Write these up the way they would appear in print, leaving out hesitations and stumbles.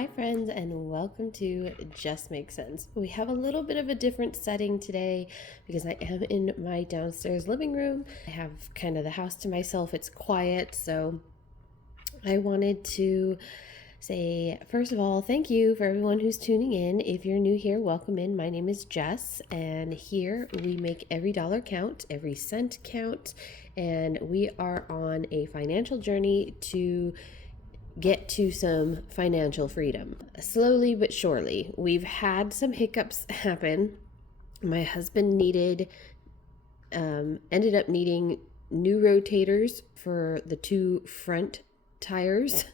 Hi friends, and welcome to Just Make Sense. We have a little bit of a different setting today because I am in my downstairs living room. I have kind of the house to myself. It's quiet, so I wanted to say, first of all, thank you for everyone who's tuning in. If you're new here, welcome in. My name is Jess, and here we make every dollar count, every cent count, and we are on a financial journey to get to some financial freedom. Slowly but surely. We've had some hiccups happen. My husband ended up needing new rotators for the two front tires,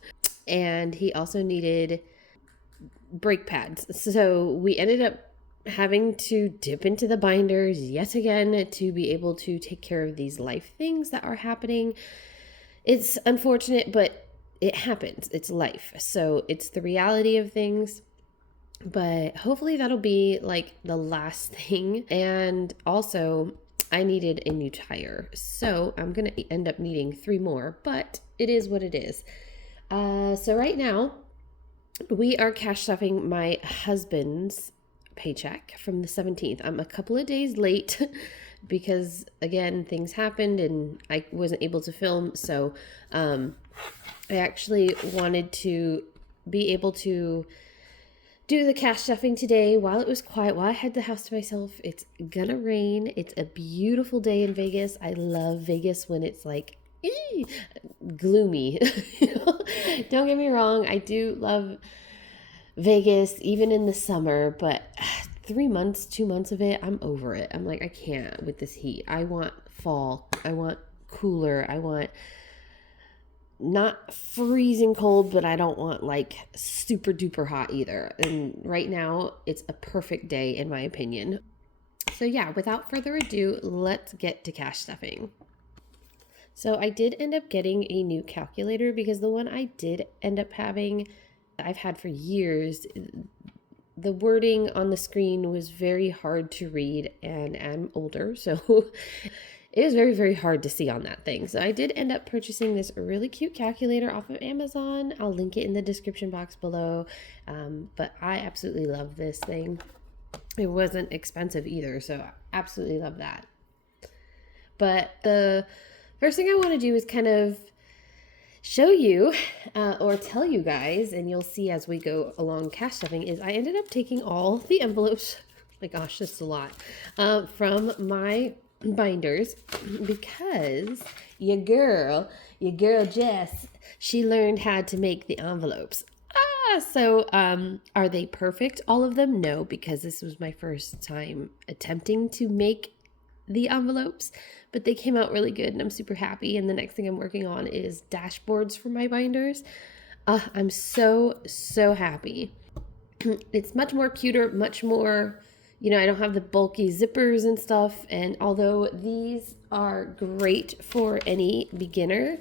and he also needed brake pads. So we ended up having to dip into the binders yet again to be able to take care of these life things that are happening. It's unfortunate, but it happens. It's life. So it's the reality of things. But hopefully that'll be like the last thing. And also, I needed a new tire. So I'm going to end up needing 3 more, but it is what it is. So right now, we are cash stuffing my husband's paycheck from the 17th. I'm a couple of days late because, again, things happened and I wasn't able to film. So, I actually wanted to be able to do the cash stuffing today while it was quiet, while I had the house to myself. It's gonna rain. It's a beautiful day in Vegas. I love Vegas when it's like gloomy. Don't get me wrong. I do love Vegas even in the summer, but 2 months of it, I'm over it. I'm like, I can't with this heat. I want fall. I want cooler. I want not freezing cold, but I don't want like super duper hot either. And right now it's a perfect day in my opinion. So yeah, without further ado, let's get to cash stuffing. So I did end up getting a new calculator because the one I did end up having, I've had for years. The wording on the screen was very hard to read, and I'm older, so it was very, very hard to see on that thing. So I did end up purchasing this really cute calculator off of Amazon. I'll link it in the description box below. But I absolutely love this thing. It wasn't expensive either, so I absolutely love that. But the first thing I want to do is kind of show you or tell you guys, and you'll see as we go along cash stuffing, is I ended up taking all the envelopes, my gosh, this is a lot, from my binders because your girl Jess, she learned how to make the envelopes. So are they perfect, all of them? No, because this was my first time attempting to make the envelopes, but they came out really good and I'm super happy. And the next thing I'm working on is dashboards for my binders. I'm so happy. It's much more cuter, much more, I don't have the bulky zippers and stuff. And although these are great for any beginner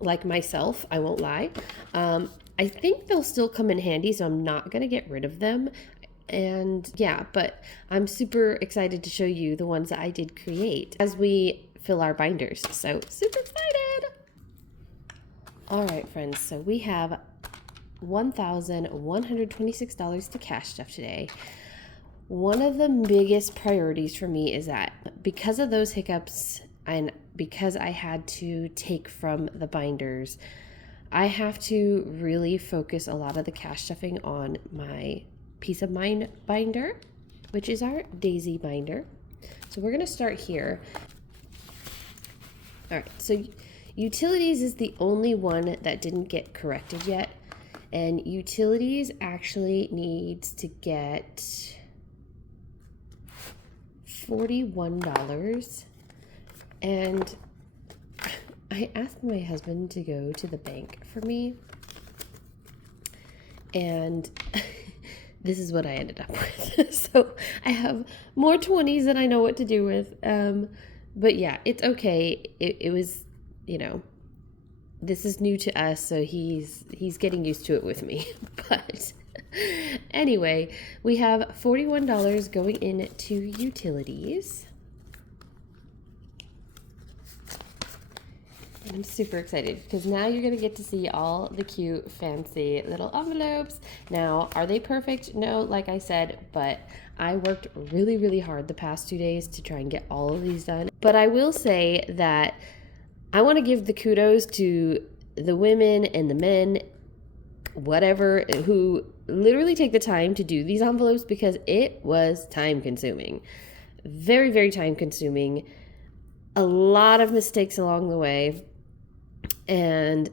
like myself, I won't lie, I think they'll still come in handy, so I'm not going to get rid of them. And yeah, but I'm super excited to show you the ones that I did create as we fill our binders. So super excited. All right, friends. So we have $1,126 to cash stuff today. One of the biggest priorities for me is that because of those hiccups and because I had to take from the binders, I have to really focus a lot of the cash stuffing on my Peace of Mind binder, which is our daisy binder. So we're going to start here. All right, so utilities is the only one that didn't get corrected yet, and utilities actually needs to get $41. And I asked my husband to go to the bank for me, and this is what I ended up with. So I have more 20s than I know what to do with. But yeah, it's okay. It was, this is new to us, so he's getting used to it with me. But anyway, we have $41 going into utilities. I'm super excited because now you're going to get to see all the cute, fancy little envelopes. Now, are they perfect? No, like I said, but I worked really, really hard the past 2 days to try and get all of these done. But I will say that I want to give the kudos to the women and the men, whatever, who literally take the time to do these envelopes because it was time consuming. Very, very time consuming. A lot of mistakes along the way. And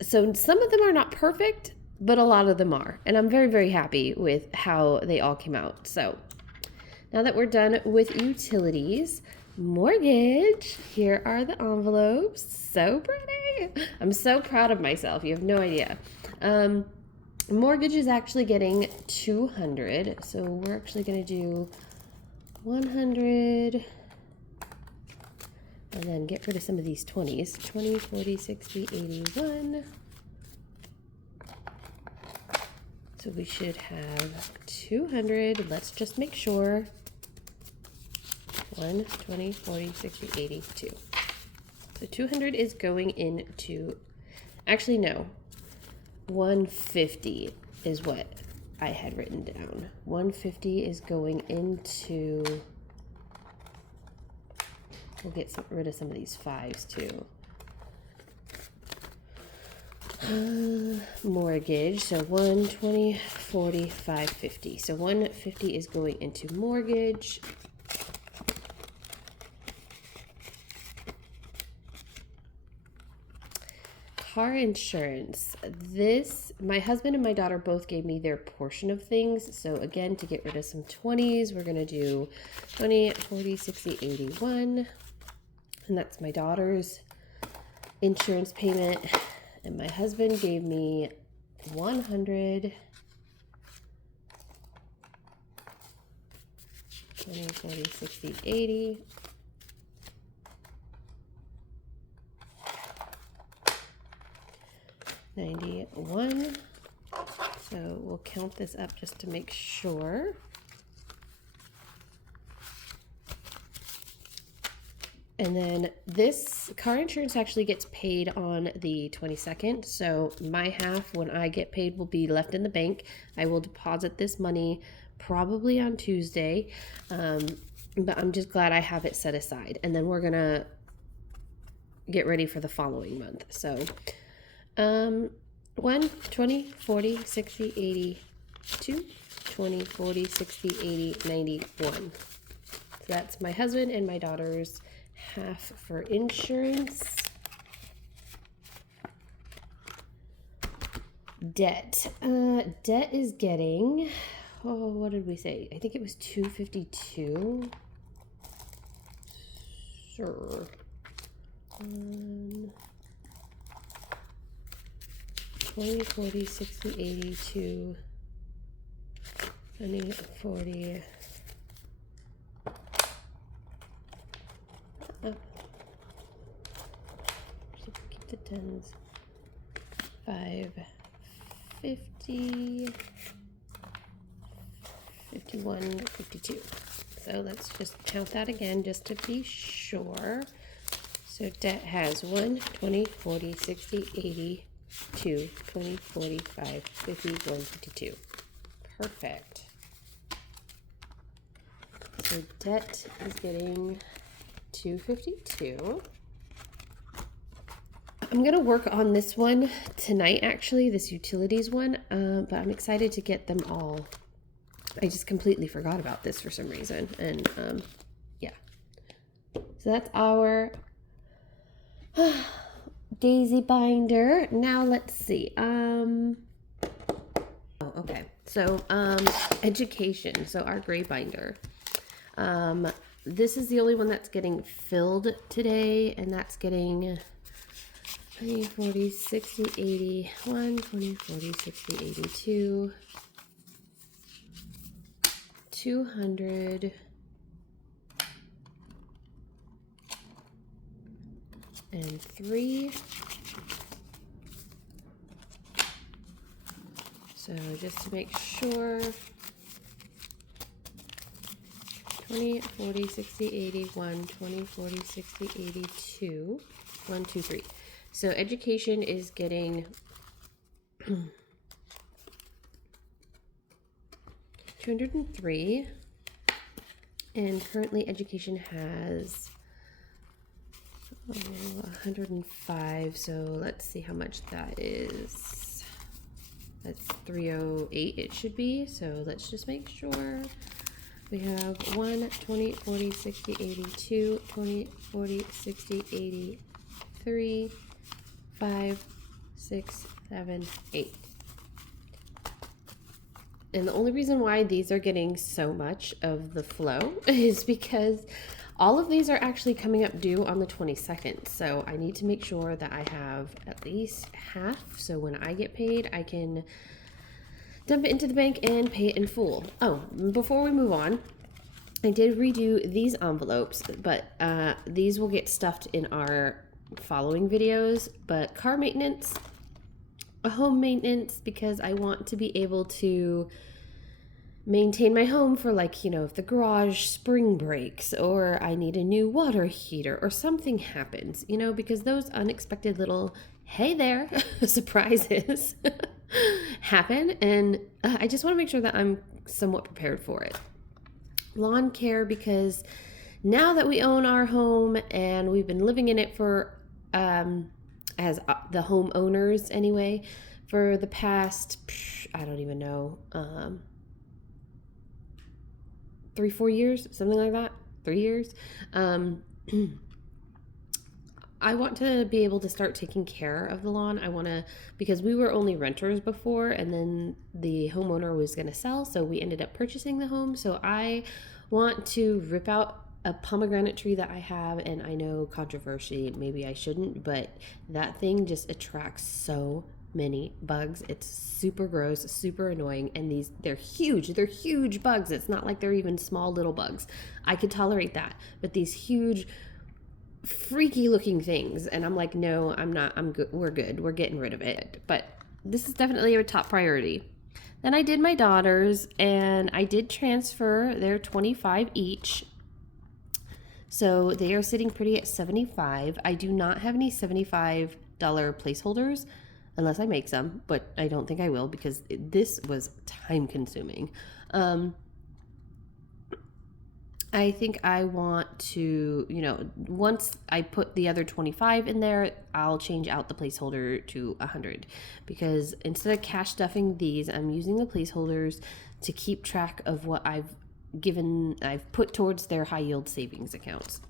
so some of them are not perfect, but a lot of them are. And I'm very, very happy with how they all came out. So now that we're done with utilities, mortgage, here are the envelopes. So pretty. I'm so proud of myself. You have no idea. Mortgage is actually getting 200. So we're actually going to do 100. And then get rid of some of these 20s. 20, 40, 60, 81. So we should have 200. Let's just make sure. 1, 20, 40, 60, 82. So 200 is going into, actually no, 150 is what I had written down. 150 is going into, we'll get rid of some of these 5s too. Mortgage, so 120, 40, 550. So 150 is going into mortgage. Car insurance. This, my husband and my daughter both gave me their portion of things. So again, to get rid of some 20s, we're going to do 20, 40, 60, 81. And that's my daughter's insurance payment. And my husband gave me 100, 20, 40, 60, 80. $91. So we'll count this up just to make sure. And then this car insurance actually gets paid on the 22nd. So my half, when I get paid, will be left in the bank. I will deposit this money probably on Tuesday. But I'm just glad I have it set aside. And then we're going to get ready for the following month. So 1, 20, 40, 60, 80, 2, 20, 40, 60, 80, 91. So that's my husband and my daughter's half for insurance. Debt. Debt is getting, oh, what did we say? I think it was 252. Sure. 20, 40, 60, 82, 20, 40. Keep the tens. 5, 50, 51, 52. So let's just count that again just to be sure. So debt has 1, 20, 40, 60, 80, 2, 20, 45, 51, 52. Perfect. So debt is getting 252. I'm going to work on this one tonight, actually, this utilities one, but I'm excited to get them all. I just completely forgot about this for some reason, and yeah. So that's our daisy binder. Now let's see. Oh, okay. So education. So our gray binder. This is the only one that's getting filled today, and that's getting 20, 40, 60, 81, 20, 40, 60, 82, 200, and 3. So just to make sure, 20, 40, 60, 81, 20, 40, 60, 82. 1, 2, 3. So education is getting 203, and currently education has 105. So let's see how much that is. That's 308 it should be. So let's just make sure. We have 1, 20, 40, 60, 82, 20, 40, 60, 83, 5, 6, 7, 8. And the only reason why these are getting so much of the flow is because all of these are actually coming up due on the 22nd. So I need to make sure that I have at least half. So when I get paid, I can dump it into the bank and pay it in full. Oh, before we move on, I did redo these envelopes, but these will get stuffed in our following videos. But car maintenance, home maintenance, because I want to be able to maintain my home for, like, you know, if the garage spring breaks or I need a new water heater or something happens, you know, because those unexpected little hey there surprises happen, and I just want to make sure that I'm somewhat prepared for it. Lawn care, because now that we own our home and we've been living in it for as the homeowners anyway for the past I don't even know 3-4 years, something like that. 3 years. I want to be able to start taking care of the lawn. I want to, because we were only renters before, and then the homeowner was going to sell, so we ended up purchasing the home. So I want to rip out a pomegranate tree that I have, and I know controversy, maybe I shouldn't, but that thing just attracts so many bugs. It's super gross, super annoying, and they're huge bugs. It's not like they're even small little bugs. I could tolerate that, but these huge freaky looking things, and I'm like, no, I'm not, I'm good, we're good, we're getting rid of it. But this is definitely a top priority. Then I did my daughters, and I did transfer their 25 each, so they are sitting pretty at 75. I do not have any $75 placeholders unless I make some, but I don't think I will, because this was time consuming. I think I want to, you know, once I put the other 25 in there, I'll change out the placeholder to 100, because instead of cash stuffing these, I'm using the placeholders to keep track of what I've put towards their high yield savings accounts.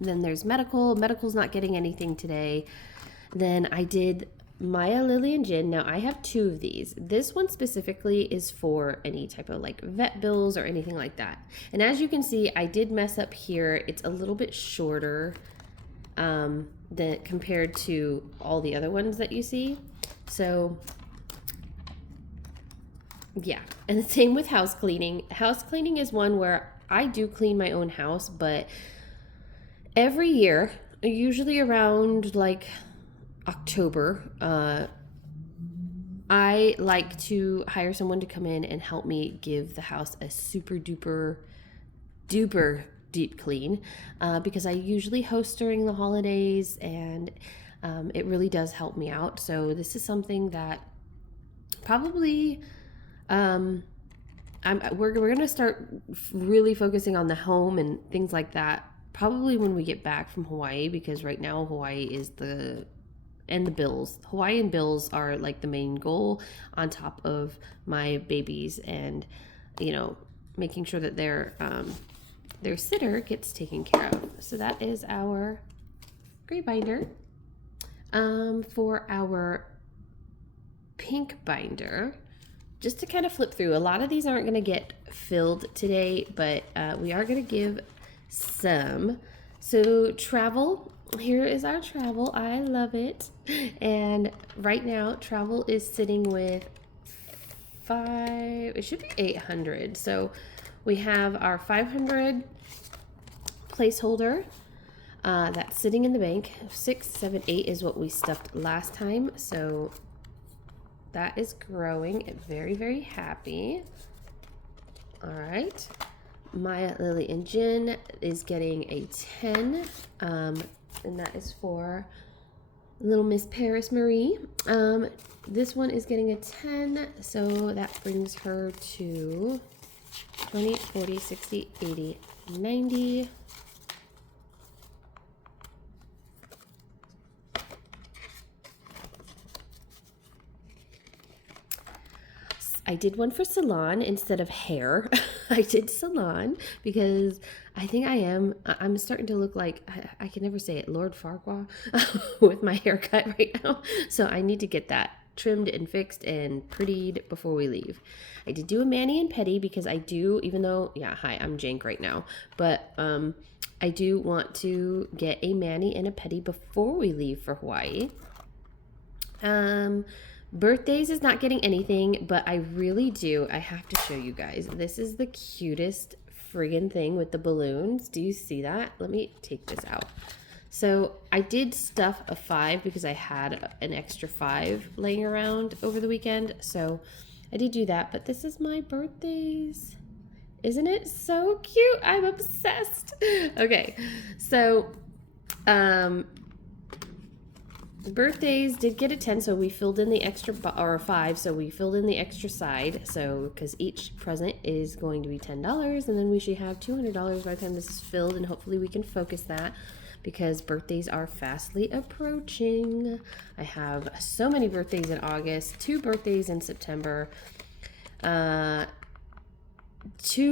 Then there's medical. Medical's not getting anything today. Then I did Maya, Lily, and Jen. Now I have 2 of these. This one specifically is for any type of like vet bills or anything like that. And as you can see, I did mess up here. It's a little bit shorter than compared to all the other ones that you see. So yeah, and the same with house cleaning. House cleaning is one where I do clean my own house, but every year, usually around like October, I like to hire someone to come in and help me give the house a super duper deep clean, because I usually host during the holidays, and it really does help me out. So this is something that probably we're going to start really focusing on the home and things like that probably when we get back from Hawaii, because right now Hawaii is the bills. Hawaii and bills are like the main goal, on top of my babies and, you know, making sure that their sitter gets taken care of. So that is our gray binder. For our pink binder, just to kind of flip through, a lot of these aren't going to get filled today, but we are going to give some. So travel, here is our travel. I love it. And right now travel is sitting with it should be 800. So we have our 500 placeholder that's sitting in the bank. 6, 7, 8 is what we stuffed last time. So that is growing. Very, very happy. All right. Maya, Lily, and Jen is getting a 10, and that is for Little Miss Paris Marie. This one is getting a 10, so that brings her to 20, 40, 60, 80, 90. I did one for salon instead of hair. I did salon because I think I'm starting to look like, I can never say it, Lord Farquaad with my haircut right now. So I need to get that trimmed and fixed and prettied before we leave. I did do a mani and pedi because I do, even though, yeah, hi, I'm jank right now, but I do want to get a mani and a pedi before we leave for Hawaii. Birthdays is not getting anything, but I really do. I have to show you guys. This is the cutest friggin' thing with the balloons. Do you see that? Let me take this out. So I did stuff a 5 because I had an extra 5 laying around over the weekend. So I did do that, but this is my birthdays. Isn't it so cute? I'm obsessed. Okay, so birthdays did get a 10, so we filled in the extra, or a 5, so we filled in the extra side, so because each present is going to be $10, and then we should have $200 by the time this is filled, and hopefully we can focus that because birthdays are fastly approaching. I have so many birthdays in August, 2 birthdays in September, 2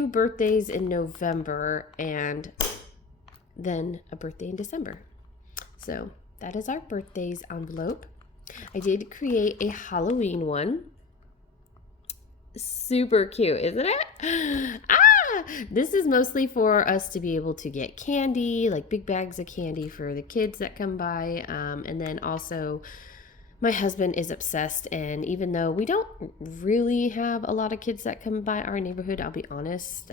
birthdays in November, and then a birthday in December. So that is our birthdays envelope. I did create a Halloween one. Super cute, isn't it? This is mostly for us to be able to get candy, like big bags of candy for the kids that come by. And then also my husband is obsessed. And even though we don't really have a lot of kids that come by our neighborhood, I'll be honest,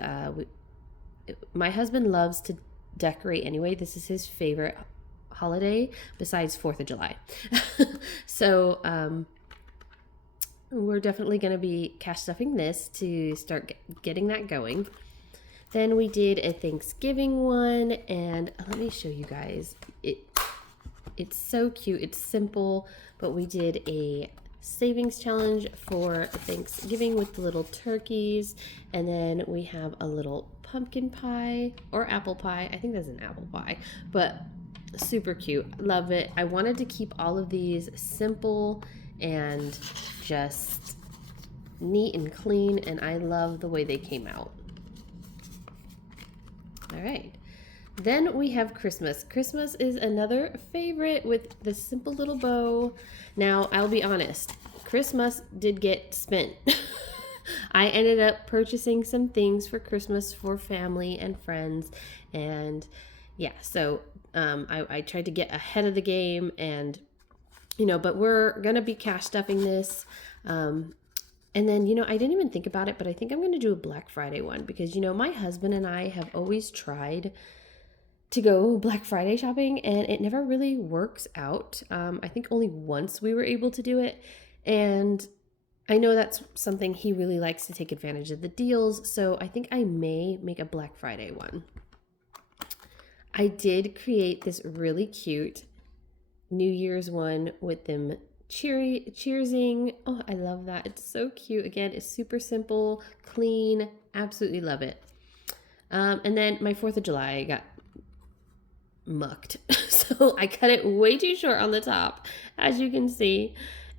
my husband loves to decorate anyway. This is his favorite holiday besides 4th of July. So we're definitely going to be cash stuffing this to start getting that going. Then we did a Thanksgiving one, and let me show you guys. It's so cute. It's simple, but we did a savings challenge for Thanksgiving with the little turkeys, and then we have a little pumpkin pie or apple pie. I think that's an apple pie, but super cute. Love it. I wanted to keep all of these simple and just neat and clean, and I love the way they came out. All right. Then we have Christmas. Christmas is another favorite with the simple little bow. Now, I'll be honest, Christmas did get spent. I ended up purchasing some things for Christmas for family and friends, and yeah, so I tried to get ahead of the game, and but we're gonna be cash stuffing this, and then I didn't even think about it, but I think I'm gonna do a Black Friday one because my husband and I have always tried to go Black Friday shopping, and it never really works out. I think only once we were able to do it, and I know that's something he really likes, to take advantage of the deals, so I think I may make a Black Friday one. I did create this really cute New Year's one with them cheersing. Oh, I love that. It's so cute. Again, it's super simple, clean. Absolutely love it. And then my 4th of July, I got mucked. So I cut it way too short on the top, as you can see.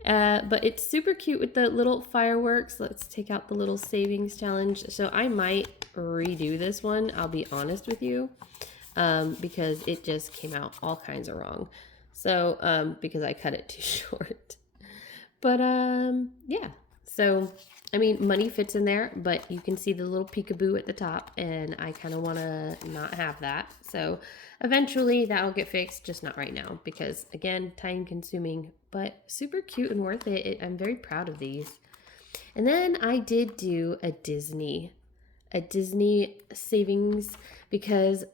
But it's super cute with the little fireworks. Let's take out the little savings challenge. So I might redo this one, I'll be honest with you, because it just came out all kinds of wrong. So, because I cut it too short. But, yeah. So, I mean, money fits in there, but you can see the little peekaboo at the top, and I kind of want to not have that. So, eventually that'll get fixed, just not right now, because, again, time consuming, but super cute and worth it. I'm very proud of these. And then I did do a Disney savings, because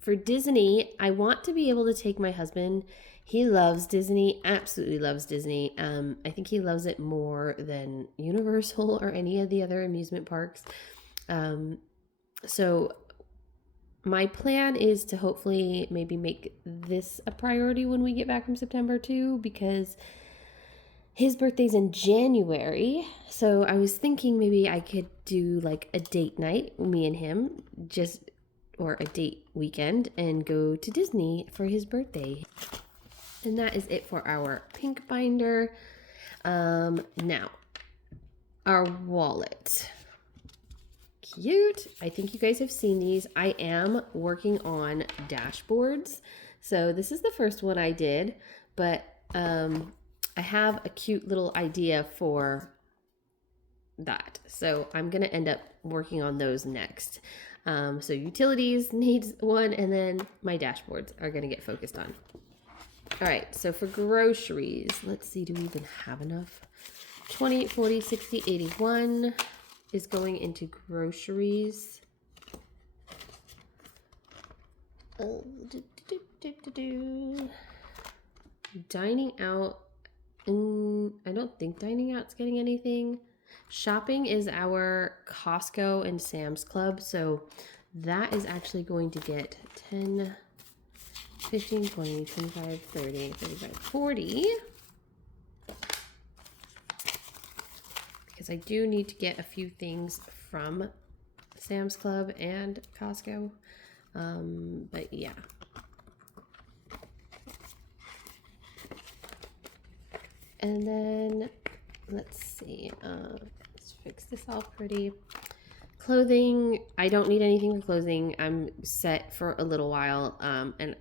for Disney, I want to be able to take my husband. He loves Disney, absolutely loves Disney. I think he loves it more than Universal or any of the other amusement parks. So my plan is to hopefully maybe make this a priority when we get back from September too, because his birthday's in January. So I was thinking maybe I could do like a date night, me and him, or a date weekend, and go to Disney for his birthday. And that is it for our pink binder. Now, our wallet. Cute. I think you guys have seen these. I am working on dashboards. So this is the first one I did, but I have a cute little idea for that. So I'm going to end up working on those next. So utilities needs one, and then my dashboards are going to get focused on. All right, so for groceries, let's see, do we even have enough? 20, 40, 60, 81 is going into groceries. Dining out. I don't think dining out's getting anything. Shopping is our Costco and Sam's Club, so that is actually going to get 10, 15, 20, 25, 30, 35, 40. Because I do need to get a few things from Sam's Club and Costco. But yeah. And then, let's see, let's fix this all pretty. Clothing, I don't need anything for clothing. I'm set for a little while. And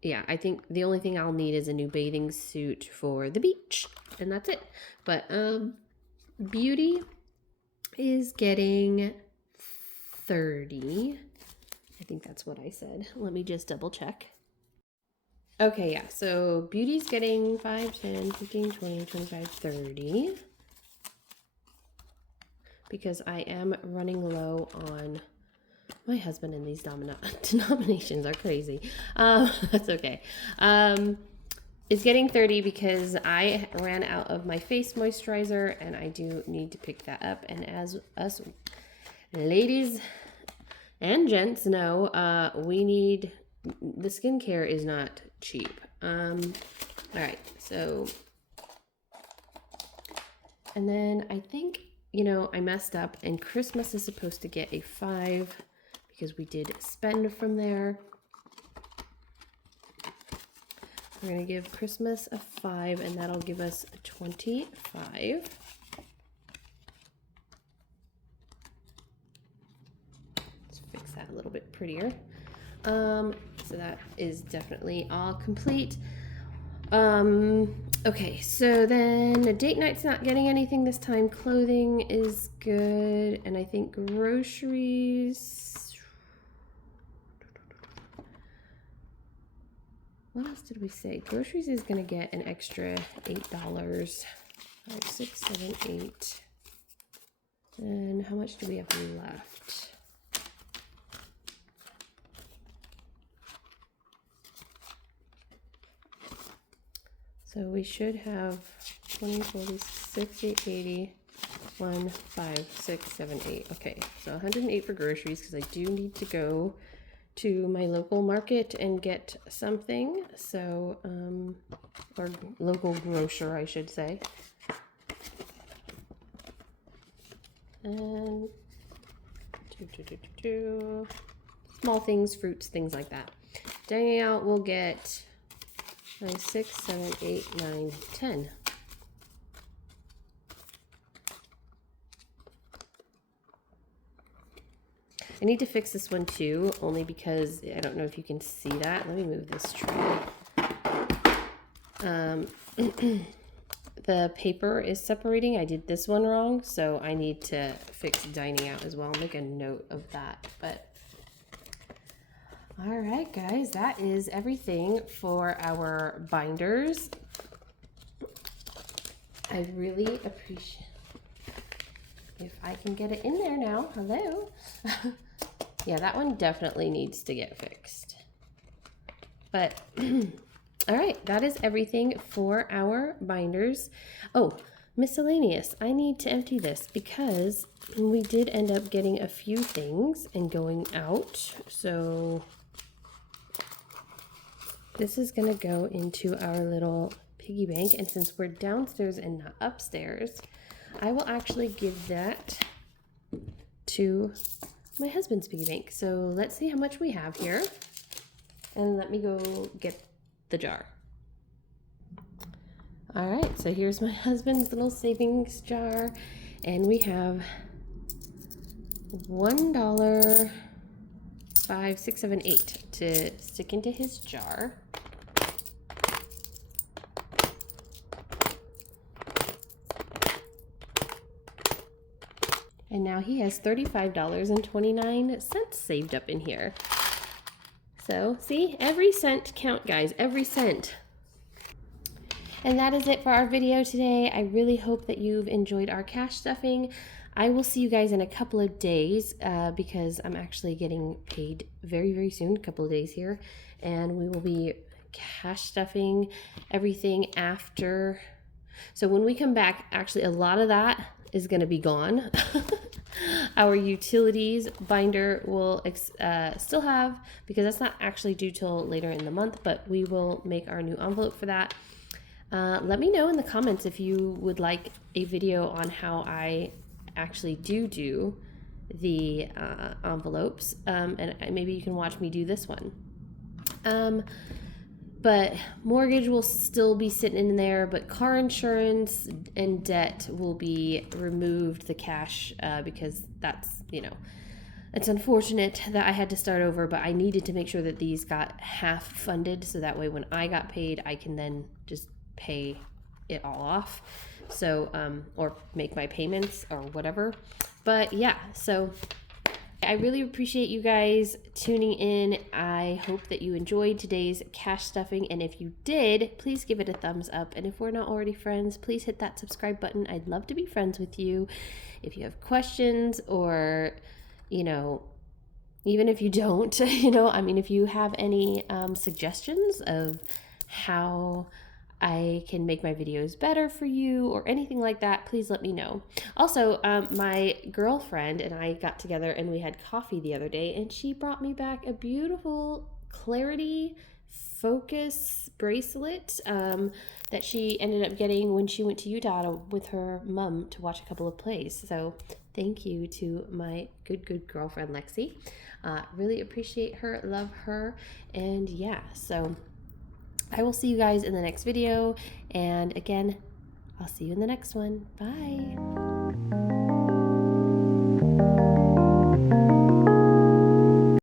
yeah, I think the only thing I'll need is a new bathing suit for the beach. And that's it. But beauty is getting 30. I think that's what I said. Let me just double check. Okay, yeah, so beauty's getting 5, 10, 15, 20, 25, 30. Because I am running low on my husband, and these denominations are crazy. That's okay. It's getting 30 because I ran out of my face moisturizer, and I do need to pick that up. And as us ladies and gents know, we need, the skincare is not cheap. All right, so, and then I think, you know, I messed up, and Christmas is supposed to get a 5 because we did spend from there. We're going to give Christmas a 5, and that'll give us a 25. Let's fix that a little bit prettier. So that is definitely all complete. Okay, so then the date night's not getting anything this time. Clothing is good, and I think groceries. What else did we say? Groceries is gonna get an extra $8. 5, 6, 7, 8. And how much do we have left? So we should have 20, 40, 60, 80, 1, 5, 6, 7, 8. Okay, so 108 for groceries because I do need to go to my local market and get something. So, or local grocer, I should say. And small things, fruits, things like that. Dining out, we'll get 9, 6, 7, 8, 9, 10. I need to fix this one too, only because I don't know if you can see that. Let me move this tray. The paper is separating. I did this one wrong, so I need to fix dining out as well. I'll make a note of that. But all right, guys, that is everything for our binders. I really appreciate if I can get it in there now. Hello. Yeah, that one definitely needs to get fixed. But all right, that is everything for our binders. Oh, miscellaneous. I need to empty this because we did end up getting a few things and going out. So this is gonna go into our little piggy bank, and since we're downstairs and not upstairs, I will actually give that to my husband's piggy bank. So let's see how much we have here, and let me go get the jar. All right, so here's my husband's little savings jar, and we have $1, 5, 6, 7, 8 to stick into his jar. And now he has $35.29 saved up in here. So see, every cent count, guys, every cent. And that is it for our video today. I really hope that you've enjoyed our cash stuffing. I will see you guys in a couple of days because I'm actually getting paid very, very soon, a couple of days here. And we will be cash stuffing everything after. So when we come back, actually a lot of that is going to be gone. Our utilities binder will still have, because that's not actually due till later in the month, but we will make our new envelope for that. Let me know in the comments if you would like a video on how I actually do the envelopes, and maybe you can watch me do this one. But mortgage will still be sitting in there, but car insurance and debt will be removed, the cash, because that's, you know, it's unfortunate that I had to start over, but I needed to make sure that these got half funded, so that way when I got paid, I can then just pay it all off. So, or make my payments or whatever. But yeah, so I really appreciate you guys tuning in. I hope that you enjoyed today's cash stuffing, and if you did, please give it a thumbs up. And if we're not already friends, please hit that subscribe button. I'd love to be friends with you. If you have questions, or, you know, even if you don't, you know, I mean, if you have any suggestions of how I can make my videos better for you or anything like that, please let me know. Also, my girlfriend and I got together and we had coffee the other day, and she brought me back a beautiful Clarity Focus bracelet that she ended up getting when she went to Utah with her mom to watch a couple of plays. So thank you to my good girlfriend Lexi. Really appreciate her, love her, and yeah, so I will see you guys in the next video, and again, I'll see you in the next one. Bye.